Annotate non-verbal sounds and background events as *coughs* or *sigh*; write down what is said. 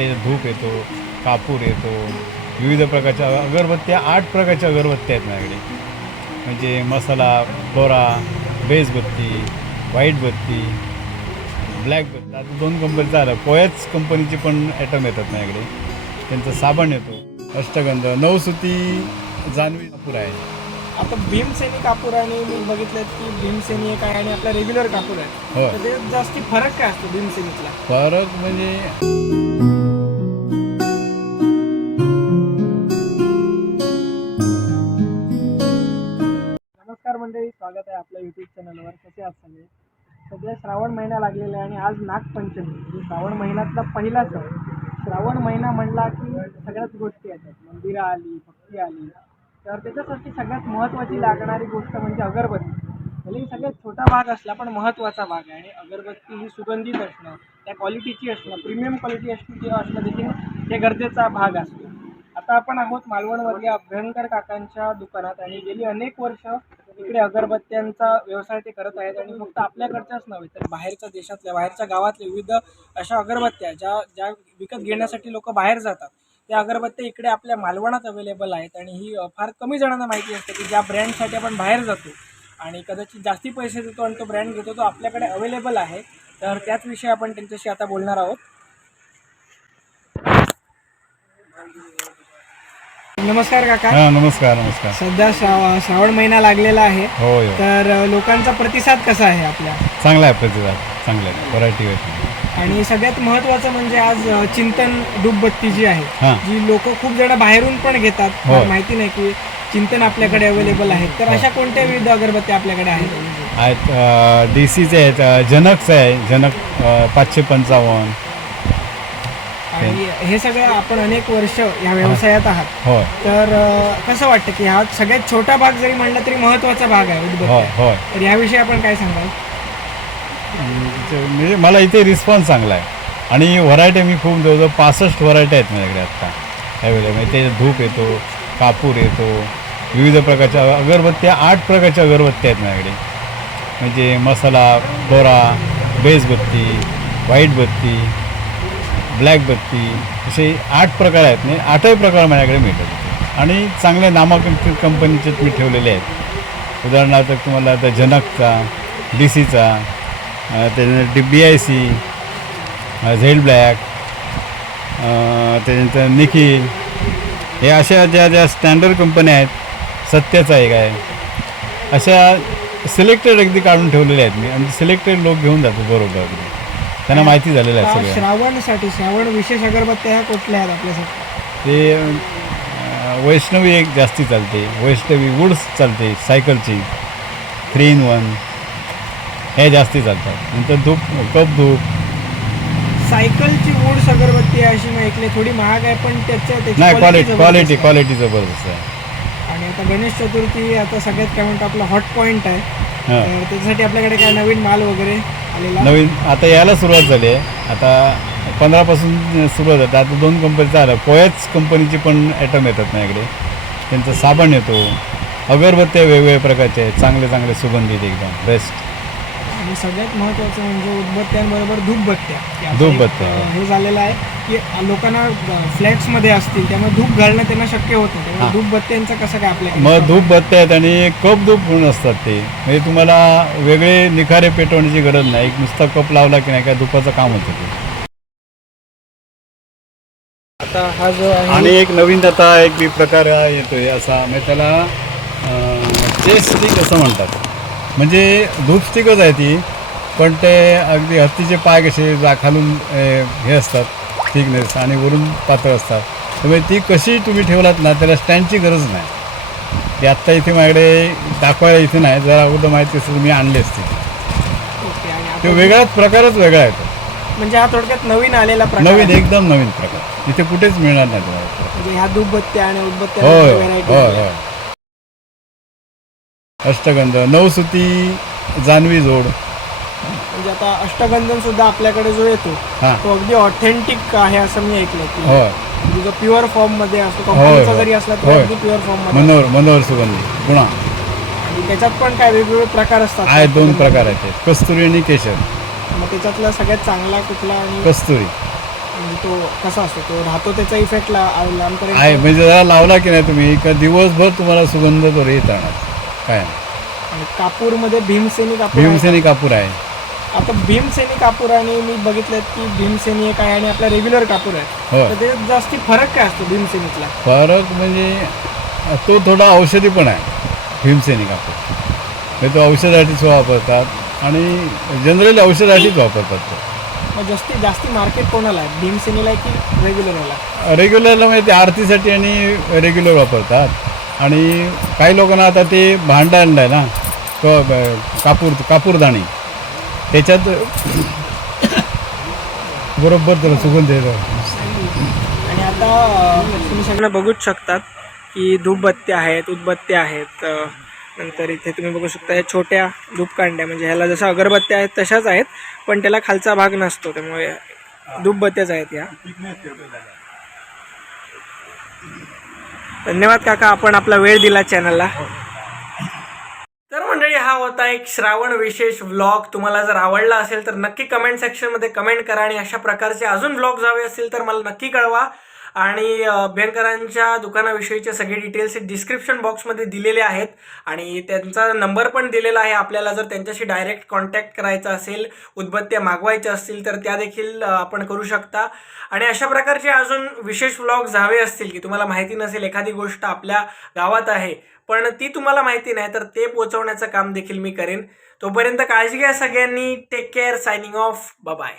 त्याच्यात धूप येतो कापूर येतो विविध प्रकारच्या अगरबत्त्या आठ प्रकारच्या अगरबत्त्या आहेत माझ्याकडे. म्हणजे मसाला फ्लोरा बेसबत्ती व्हाईट बत्ती ब्लॅक बत्ती आता दोन कंपनीचं आलं. पोयाच कंपनीचे पण ॲटम येतात माझ्याकडे. त्यांचं साबण येतो अष्टगंध नवसुती जान्हवी कापूर आहे. आता भीमसेनी कापूर आणि मी बघितलं की भीमसेनी एक आहे आणि आपला रेग्युलर कापूर आहे. तर ते जास्ती फरक काय असतो भीमसेनीतला? फरक म्हणजे स्वागत आहे आपल्या युट्यूब चॅनलवर कसे आहात सगळे? सध्या श्रावण महिना लागलेला आहे आणि आज नागपंचमी म्हणजे श्रावण महिन्यातला पहिला सण. श्रावण महिना म्हणला की सगळ्याच गोष्टी येतात. मंदिरं आली भक्ती आली. तर त्याच्यासाठी सगळ्यात महत्त्वाची लागणारी गोष्ट म्हणजे अगरबत्ती. भले ही सगळ्यात छोटा भाग असला पण महत्त्वाचा भाग आहे. आणि अगरबत्ती ही सुगंधित असणं त्या क्वालिटीची असणं प्रीमियम क्वालिटी असणं जे असणं देखील हे गरजेचा भाग असतो. आता आपण आहोत मालवणमधल्या अभ्यंकर काकांच्या दुकानात आणि गेली अनेक वर्ष इकडे अगरबत्त्यांचा व्यवसाय ते करत आहेत आणि फक्त आपल्याकडच्याच नव्हे तर बाहेरच्या देशातल्या बाहेरच्या गावातल्या विविध अशा अगरबत्त्या ज्या ज्या विकत घेण्यासाठी लोक बाहेर जातात त्या अगरबत्त्या इकडे आपल्या मालवणात अवेलेबल आहेत आणि ही फार कमी जणांना माहिती असते की ज्या ब्रँडसाठी आपण बाहेर जातो आणि कदाचित जास्ती पैसे देतो आणि तो ब्रँड घेतो तो आपल्याकडे अवेलेबल आहे. तर त्याच विषयी आपण त्यांच्याशी आता बोलणार आहोत. नमस्कार काका. हां नमस्कार नमस्कार. सध्या श्राव श्रावण महिना लागलेला आहे. हो तर अ, लोकांचा प्रतिसाद कसा आहे आपल्या? चांगला आहे प्रतिसाद चांगला आहे. व्हरायटी आहे. आणि सगळ्यात महत्त्वाचं म्हणजे आज अ, चिंतन धूपबत्ती जी आहे हां. जी लोक खूप जण बाहेरून पण घेतात. होय. माहिती नाही की चिंतन आपल्याकडे अवेलेबल आहेत तर अशा कोणत्या विविध अगरबत्त्या आपल्याकडे आहेत? आहेत डी सीचे आहेत अ, जनकचं आहे. जनक अ, पाचशे पंचावन्न. आणि हे सगळं आपण अनेक वर्ष या व्यवसायात आहात. होय. तर अ, कसं वाटतं की हा सगळ्यात छोटा भाग जरी म्हणला तरी महत्त्वाचा भाग आहे होय होय. तर याविषयी आपण काय सांगाल? म्हणजे मला इथे रिस्पॉन्स चांगला आहे. आणि व्हरायटी मी खूप जवळजवळ पासष्ट व्हरायटी आहेत माझ्याकडे आत्ता अवेलेबल म्हणजे त्याच्यात धूप येतो कापूर येतो विविध प्रकारच्या अगरबत्त्या आठ प्रकारच्या अगरबत्त्या आहेत माझ्याकडे. म्हणजे मसाला फ्लोरा बेसबत्ती व्हाईट बत्ती ब्लॅक बत्ती असे आठ प्रकार आहेत. नाही आठही प्रकार माझ्याकडे मिळतात. आणि चांगल्या नामांकित कंपनीचे मी ठेवलेले आहेत. उदाहरणार्थ तुम्हाला आता जनकचा डी सीचा त्याच्यानंतर D B I C Z black त्याच्यानंतर निखिल. हे अशा ज्या ज्या स्टँडर्ड कंपन्या आहेत सत्याचा एक आहे. अशा सिलेक्टेड अगदी काढून ठेवलेल्या आहेत मी. आणि सिलेक्टेड लोक घेऊन जातो बरोबर. अगदी त्यांना माहिती झालेलं आहे आता सगळं. श्रावणसाठी श्रावण विशेष अगरबत्त्या ह्या कुठल्या आहेत आपल्यासाठी? ते अं, वैष्णवी एक जास्ती चालते. वैष्णवी वुड्स चालते सायकलची. Three in one. हे जास्ती चालतात. नंतर धूप कप धूप. सायकलची वूड्स अगरबत्ती आहे अशी मी ऐकली थोडी महाग आहे पण त्याच्या त्याची नाही quality क्वालिटी क्वालिटी. क्वालिटी जबरदस्त आहे. आणि आता गणेश चतुर्थी आता सगळ्यात काय म्हणतो आपला हॉट पॉईंट आहे. हां. तर त्याच्यासाठी आपल्याकडे काय नवीन माल वगैरे? आलेला नवीन आता यायला सुरुवात झाली आहे. आता पंधरापासून सुरुवात होते आता दोन कंपनीचं आलं. कोयच कंपनीची पण ॲटम येतात माझ्याकडे त्यांचं साबण येतो. अगरबत्त्या वेगवेगळ्या प्रकारचे आहेत. चांगले चांगले सुगंधित एकदम. बेस्ट आणि सगळ्यात महत्त्वाचं म्हणजे उदबत्त्यांबरोबर धूपबत्त्या. धूपबत्त्या. अं, हे झालेलं आहे की लोकांना फ्लॅट्समध्ये असतील त्यामुळे धूप घालणं त्यांना शक्य होत. नाही त्यामुळे हां. धूपबत्त्यांचं कसं काय आपल्याकडे मग धूप बत्ते आहेत आणि कप धूप म्हणून असतात ते. म्हणजे तुम्हाला वेगळे निखारे पेटवण्याची गरज नाही. एक नुसता कप लावला की नाही काय धुपाचं काम होतं ते. आता हा जो आहे आणि एक नवीन आता एक प्रकार येतोय असा. म्हणजे त्याला चेस स्टिक असं म्हणतात. म्हणजे धूप स्टिकच आहे ती पण ते अगदी हत्तीचे पाय कसे जा खालून हे असतात थिकनेस आणि वरून पातळ असतात. त्यामुळे ती कशी तुम्ही ठेवलात ना त्याला स्टँडची गरज नाही. ती आत्ता इथे माझ्याकडे दाखवायला इथे नाही जर अगोदर माहिती असेल मी आणली असते. ते वेगळाच प्रकारच वेगळा आहे. म्हणजे हा थोडक्यात नवीन आलेला प्रकार नवीन. एकदम नवीन प्रकार. इथे कुठेच मिळणार नाही तुम्हाला म्हणजे ह्या धूपबत्त्या आणि उदबत्त्या अष्टगंध नवसुती जान्हवी जोड. म्हणजे आता अष्टगंधन सुद्धा आपल्याकडे जो येतो हां. तो अगदी ऑथेंटिक आहे असं मी ऐकलं की होय. म्हणजे जो प्युअर फॉर्ममध्ये असतो कंपनीचा होय. जरी असला तर होय. अगदी प्युअर फॉर्ममध्ये मनोहर मनोहर सुगंधी गुणा. आणि त्याच्यात पण काय वेगवेगळे प्रकार असतात? आहेत दोन प्रकार आहेत. ते. कस्तुरी आणि केशर. मग त्याच्यातला सगळ्यात चांगला कुठला आणि कस्तुरी. म्हणजे तो कसा असतो? तो राहतो त्याचा इफेक्ट ला आहे लांबपर्यंत म्हणजे जरा लावला की नाही तुम्ही का दिवसभर तुम्हाला सुगंध तो येत राहणार. काय? आणि कापूरमध्ये भीमसेनी कापूर आहे. भीमसेनी कापूर आहे. आता भीमसेनी कापूर आणि मी बघितलं की भीमसेनी एक आहे आणि आपला रेग्युलर कापूर आहे. हो. तर ते जास्ती फरक काय असतो भीमसेनीतला? फरक म्हणजे तो थोडा औषधी पण आहे भीमसेनी कापूर. म्हणजे तो औषधासाठीच वापरतात आणि जनरली औषधासाठीच वापरतात तो. मग जास्ती जास्ती मार्केट कोणाला आहे? भीमसेनीला आहे की रेग्युलरला रेग्युलरला म्हणजे ते आरतीसाठी आणि रेग्युलर वापरतात. आणि काही लोकांना आता ते भांडं आणलं आहे ना क ब- कापूर कापूरदाणी. त्याच्यात *coughs* बरोबर त्याला सुगंध येतो आणि आता तुम्ही सगळं बघूच शकतात की धूपबत्त्या आहेत उदबत्त्या आहेत नंतर इथे तुम्ही बघू शकता या छोट्या धूपकांड्या म्हणजे ह्याला जशा अगरबत्त्या आहेत तशाच आहेत पण त्याला खालचा भाग नसतो त्यामुळे धूपबत्त्याच आहेत या. धन्यवाद काका आपण आपला वेळ दिला चॅनलला तर मंडळी हा होता एक श्रावण विशेष व्लॉग तुम्हाला जर आवडला असेल तर नक्की कमेंट सेक्शनमध्ये कमेंट करा आणि अशा प्रकारचे अजून व्लॉग्स हवे असतील तर मला नक्की कळवा. आणि अभ्यंकरांच्या दुकानाविषयीचे सगळे डिटेल्स डिस्क्रिप्शन बॉक्समध्ये दिलेले आहेत. आणि त्यांचा नंबर पण दिलेला आहे आपल्याला. जर त्यांच्याशी डायरेक्ट कॉन्टॅक्ट करायचा असेल उदबत्त्या मागवायच्या असतील तर त्या देखील आपण करू शकता. आणि अशा प्रकारचे अजून विशेष व्लॉग्स हवे असतील की तुम्हाला माहिती नसेल एखादी गोष्ट आपल्या गावात आहे पण ती तुम्हाला माहिती नाही तर ते पोचवण्याचं काम देखील मी करेन. तोपर्यंत काळजी घ्या सगळ्यांनी. Take care signing off bye